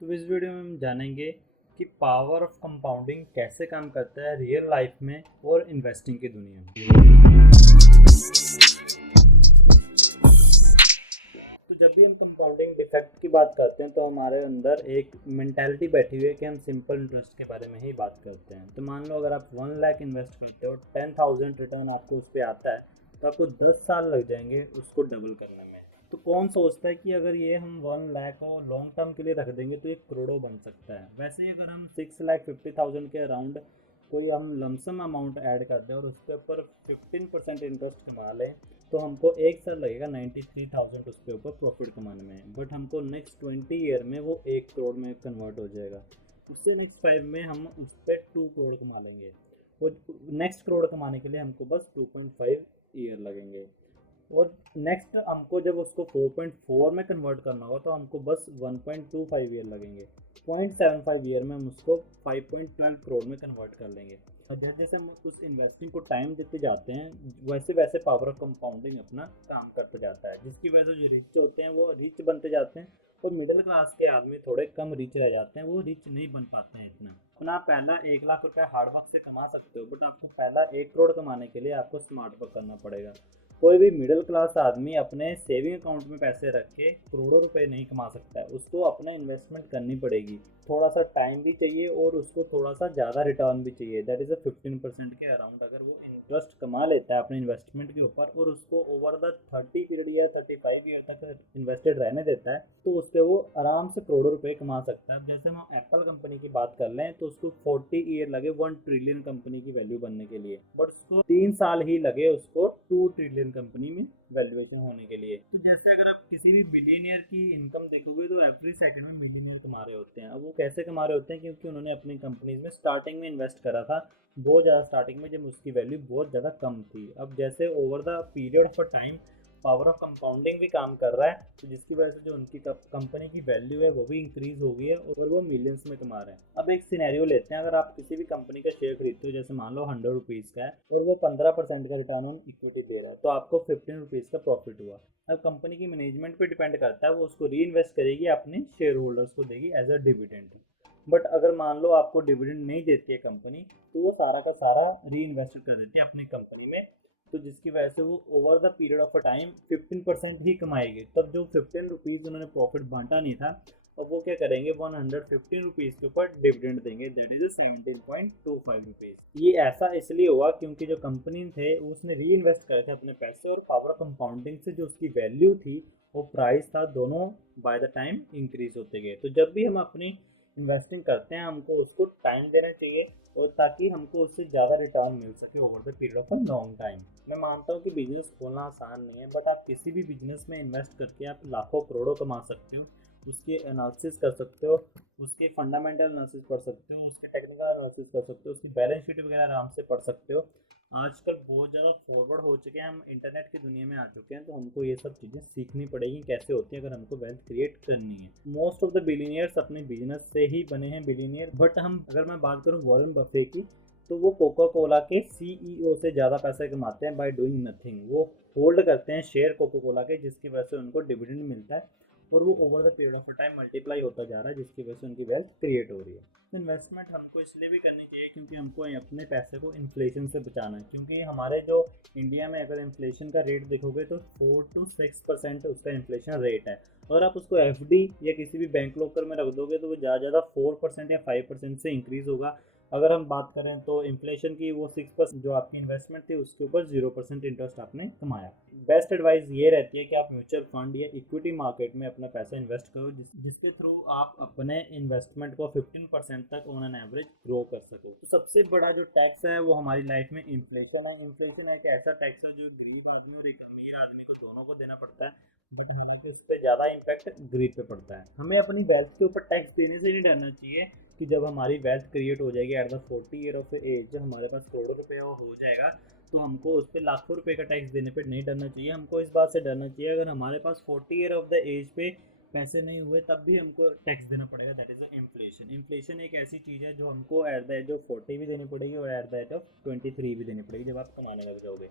तो इस वीडियो में हम जानेंगे कि पावर ऑफ कंपाउंडिंग कैसे काम करता है रियल लाइफ में और इन्वेस्टिंग की दुनिया में। तो जब भी हम कंपाउंडिंग डिफेक्ट की बात करते हैं तो हमारे अंदर एक मेंटालिटी बैठी हुई है कि हम सिंपल इंटरेस्ट के बारे में ही बात करते हैं। तो मान लो अगर आप 1 लाख इन्वेस्ट करते हो, 10,000 रिटर्न आपको उस पर आता है, तो आपको 10 साल लग जाएंगे उसको डबल करने में। तो कौन सोचता है कि अगर ये हम 1 लाख को लॉन्ग टर्म के लिए रख देंगे तो ये करोड़ों बन सकता है। वैसे ही अगर हम 6,50,000 के अराउंड कोई हम लमसम अमाउंट ऐड कर दें और उसके ऊपर 15% इंटरेस्ट कमा लें, तो हमको एक साल लगेगा 93,000 उसके ऊपर प्रॉफिट कमाने में। बट हमको नेक्स्ट 20 ईयर में वो 1 करोड़ में कन्वर्ट हो जाएगा। उससे नेक्स्ट 5 में हम उस पर 2 करोड़ कमा लेंगे। और नेक्स्ट करोड़ कमाने के लिए हमको बस 2.5 ईयर लगेंगे। और नेक्स्ट हमको जब उसको 4.4 में कन्वर्ट करना होगा तो हमको बस 1.25 ईयर लगेंगे। 0.75 ईयर में हम उसको 5.12 करोड़ में कन्वर्ट कर लेंगे। और जैसे जैसे हम उस इन्वेस्टिंग को टाइम देते जाते हैं, वैसे वैसे पावर ऑफ कंपाउंडिंग अपना काम करते जाता है, जिसकी वजह से जो रिच होते हैं वो रिच बनते जाते हैं और मिडिल क्लास के आदमी थोड़े कम रिच रह जाते हैं, वो रिच नहीं बन पाते हैं इतना। अपना पहला 1 लाख रुपया हार्डवर्क से कमा सकते हो, बट आपको पहला 1 करोड़ कमाने के लिए आपको स्मार्ट वर्क करना पड़ेगा। कोई भी मिडिल क्लास आदमी अपने सेविंग अकाउंट में पैसे रख के करोड़ों रुपए नहीं कमा सकता है। उसको अपने इन्वेस्टमेंट करनी पड़ेगी, थोड़ा सा टाइम भी चाहिए और उसको थोड़ा सा ज़्यादा रिटर्न भी चाहिए। दैट इज़ 15% के अराउंड अगर वो इंटरेस्ट कमा लेता है अपने इन्वेस्टमेंट के ऊपर और उसको ओवर द 30 पीरियड या 35 ईयर तक इन्वेस्टेड रहने देता है, तो उस पर वो आराम से करोड़ों रुपए कमा सकता है। अब जैसे हम एप्पल कंपनी की बात कर लें तो उसको 40 ईयर लगे 1 ट्रिलियन कंपनी की वैल्यू बनने के लिए, बट उसको 3 साल ही लगे उसको 2 ट्रिलियन कंपनी में वैल्यूएशन होने के लिए। तो जैसे अगर आप किसी भी बिलियनियर की इनकम देखोगे तो एवरी सेकंड में मिलियनियर कमा रहे होते हैं। अब वो कैसे कमा रहे होते हैं? क्योंकि उन्होंने अपनी कंपनीज में स्टार्टिंग में इन्वेस्ट करा था बहुत ज़्यादा, स्टार्टिंग में जब उसकी वैल्यू बहुत ज़्यादा कम थी। अब जैसे over the period of time power of compounding भी काम कर रहा है, तो जिसकी वजह से जो उनकी कंपनी की वैल्यू है वो भी इंक्रीज हो गई है और वो मिलियंस में कमा रहे हैं। अब एक सिनेरियो लेते हैं, अगर आप किसी भी कंपनी का शेयर खरीदते हो, जैसे मान लो 100 रुपीज़ का है और वो 15% का रिटर्न ऑन इक्विटी दे रहा है, तो आपको 15 रुपीज़ का प्रॉफिट हुआ। अब कंपनी की मैनेजमेंट पे डिपेंड करता है, वो उसको री इन्वेस्ट करेगी, अपने शेयर होल्डर्स को देगी एज अ डिविडेंड। बट अगर मान लो आपको डिविडेंड नहीं देती है कंपनी, तो वो सारा का सारा री इन्वेस्ट कर देती है अपनी कंपनी में, तो जिसकी वजह से वो over the period of a time 15% ही कमाएगी। तब जो 15 रुपीज़ उन्होंने प्रॉफिट बांटा नहीं था, अब वो क्या करेंगे, 115 रुपीज़ के ऊपर डिविडेंड देंगे, दैट इज 17.25 रुपीज़। ये ऐसा इसलिए हुआ क्योंकि जो कंपनी थे उसने री इन्वेस्ट करे थे अपने पैसे, और पावर कंपाउंडिंग से जो उसकी वैल्यू थी, वो प्राइस था, दोनों बाय द टाइम इंक्रीज होते गए। तो जब भी हम अपनी इन्वेस्टिंग करते हैं हमको उसको टाइम देना चाहिए, और ताकि हमको उससे ज़्यादा रिटर्न मिल सके over the period of a long time. मैं मानता हूँ कि बिजनेस खोलना आसान नहीं है, बट आप किसी भी बिजनेस में इन्वेस्ट करके आप लाखों करोड़ों कमा सकते हो। उसके एनालिसिस कर सकते हो, उसके फंडामेंटल एनालिसिस पढ़ सकते हो, उसके टेक्निकल एनालिसिस कर सकते हो, उसकी बैलेंस शीट वगैरह आराम से पढ़ सकते हो। आजकल बहुत ज़्यादा फॉरवर्ड हो चुके हैं, हम इंटरनेट की दुनिया में आ चुके हैं, तो हमको ये सब चीज़ें सीखनी पड़ेगी कैसे होती है अगर हमको वेल्थ क्रिएट करनी है। मोस्ट ऑफ द बिलीनियर्स अपने बिजनेस से ही बने हैं बिलीनियर। बट हम अगर मैं बात करूँ वॉरेन बफे की, तो वो कोका कोला के सीईओ से ज़्यादा पैसे कमाते हैं बाय डूइंग नथिंग। वो होल्ड करते हैं शेयर कोका कोला के, जिसकी वजह से उनको डिविडेंड मिलता है, और वो over the period of time multiply होता जा रहा है, जिसकी वजह से उनकी वेल्थ क्रिएट हो रही है। इन्वेस्टमेंट हमको इसलिए भी करनी चाहिए क्योंकि हमको अपने पैसे को इन्फ्लेशन से बचाना है। क्योंकि हमारे जो इंडिया में अगर इन्फ्लेशन का रेट देखोगे तो 4 to 6% उसका इन्फ्लेशन रेट है। अगर आप उसको एफडी या किसी भी बैंक लॉकर में रख दोगे तो वो ज़्यादा 4% या 5% से इंक्रीज होगा। अगर हम बात करें तो इन्फ्लेशन की, वो 6% जो आपकी इन्वेस्टमेंट थी उसके ऊपर 0% इंटरेस्ट आपने कमाया। बेस्ट एडवाइस ये रहती है कि आप म्यूचुअल फंड या इक्विटी मार्केट में अपना पैसा इन्वेस्ट करो, जिसके थ्रू आप अपने इन्वेस्टमेंट को 15% तक ऑन एन एवरेज ग्रो कर सको। तो सबसे बड़ा जो टैक्स है वो हमारी लाइफ में इन्फ्लेशन है। इन्फ्लेशन एक ऐसा टैक्स है जो गरीब आदमी और एक अमीर आदमी को दोनों को देना पड़ता है, बट हालांकि इस पर ज़्यादा इम्पैक्ट गरीब पे पड़ता है। हमें अपनी वेल्थ के ऊपर टैक्स देने से नहीं डरना चाहिए कि जब हमारी वेल्थ क्रिएट हो जाएगी at the 40 year of age, जब हमारे पास करोड़ों रुपये वो हो जाएगा, तो हमको उस पर लाखों रुपए का टैक्स देने पे नहीं डरना चाहिए। हमको इस बात से डरना चाहिए अगर हमारे पास 40 ईयर ऑफ द एज पे पैसे नहीं हुए तब भी हमको टैक्स देना पड़ेगा, दैट इज इन्फ्लेशन। इन्फ्लेशन एक ऐसी चीज़ है जो हमको एट द एज ऑफ 40 भी देनी पड़ेगी और एट द एज ऑफ 23 भी देनी पड़ेगी जब आप कमाने लग जाओगे।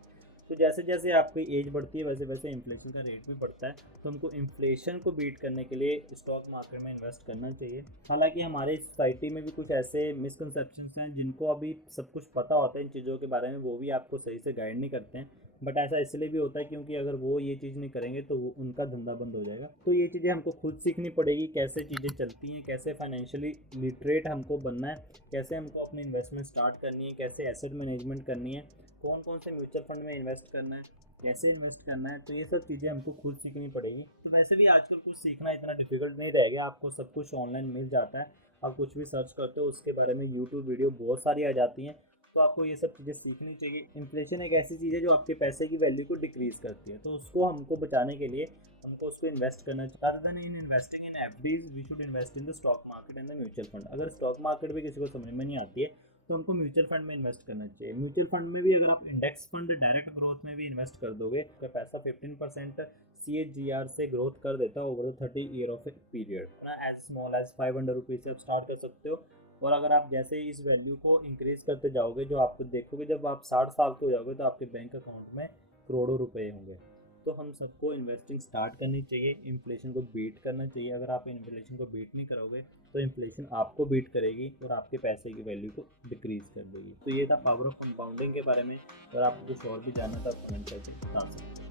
तो जैसे जैसे आपकी एज बढ़ती है वैसे वैसे इन्फ्लेशन का रेट भी बढ़ता है। तो हमको इन्फ्लेशन को बीट करने के लिए स्टॉक मार्केट में इन्वेस्ट करना चाहिए। हालांकि हमारी सोसाइटी में भी कुछ ऐसे मिसकंसेप्शंस हैं जिनको अभी सब कुछ पता होता है इन चीज़ों के बारे में, वो भी आपको सही से गाइड नहीं करते हैं। बट ऐसा इसलिए भी होता है क्योंकि अगर वो ये चीज़ नहीं करेंगे तो वो उनका धंधा बंद हो जाएगा। तो ये चीज़ें हमको खुद सीखनी पड़ेगी, कैसे चीज़ें चलती हैं, कैसे फाइनेंशियली लिटरेट हमको बनना है, कैसे हमको अपनी इन्वेस्टमेंट स्टार्ट करनी है, कैसे एसेट मैनेजमेंट करनी है, कौन कौन से म्यूचुअल फंड में इन्वेस्ट करना है, कैसे इन्वेस्ट करना है। तो ये सब चीज़ें हमको खुद सीखनी पड़ेगी। तो वैसे भी आजकल कुछ सीखना इतना डिफिकल्ट नहीं रह गया, आपको सब कुछ ऑनलाइन मिल जाता है। आप कुछ भी सर्च करते हो उसके बारे में यूट्यूब वीडियो बहुत सारी आ जाती हैं। तो आपको ये सब चीज़ें सीखनी चाहिए। इन्फ्लेशन एक ऐसी चीज़ है जो आपके पैसे की वैल्यू को डिक्रीज़ करती है, तो उसको हमको बचाने के लिए हमको उसको इन्वेस्ट करना चाहिए। Rather than in investing in FDs we should invest in the stock market and the mutual fund. अगर स्टॉक मार्केट भी किसी को समझ में नहीं आती है तो हमको म्यूचुअल फंड में इन्वेस्ट करना चाहिए। म्यूचुअल फंड में भी अगर आप इंडेक्स फंड डायरेक्ट ग्रोथ में भी इन्वेस्ट कर दोगे तो पैसा 15% CAGR से ग्रोथ कर देता है over 30 year of period. As small as 500 rupees से आप स्टार्ट कर सकते हो। और अगर आप जैसे ही इस वैल्यू को इंक्रीज करते जाओगे, जो आपको देखोगे जब आप 60 साल के हो जाओगे तो आपके बैंक अकाउंट में करोड़ों रुपए होंगे। तो हम सबको इन्वेस्टिंग स्टार्ट करनी चाहिए, इन्फ्लेशन को बीट करना चाहिए। अगर आप इन्फ्लेशन को बीट नहीं करोगे तो इन्फ्लेशन आपको बीट करेगी और आपके पैसे की वैल्यू को डिक्रीज कर देगी। तो ये था पावर ऑफ कंपाउंडिंग के बारे में। अगर आपको कुछ और भी जानना था आप कमेंट करके बता सकते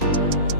हैं।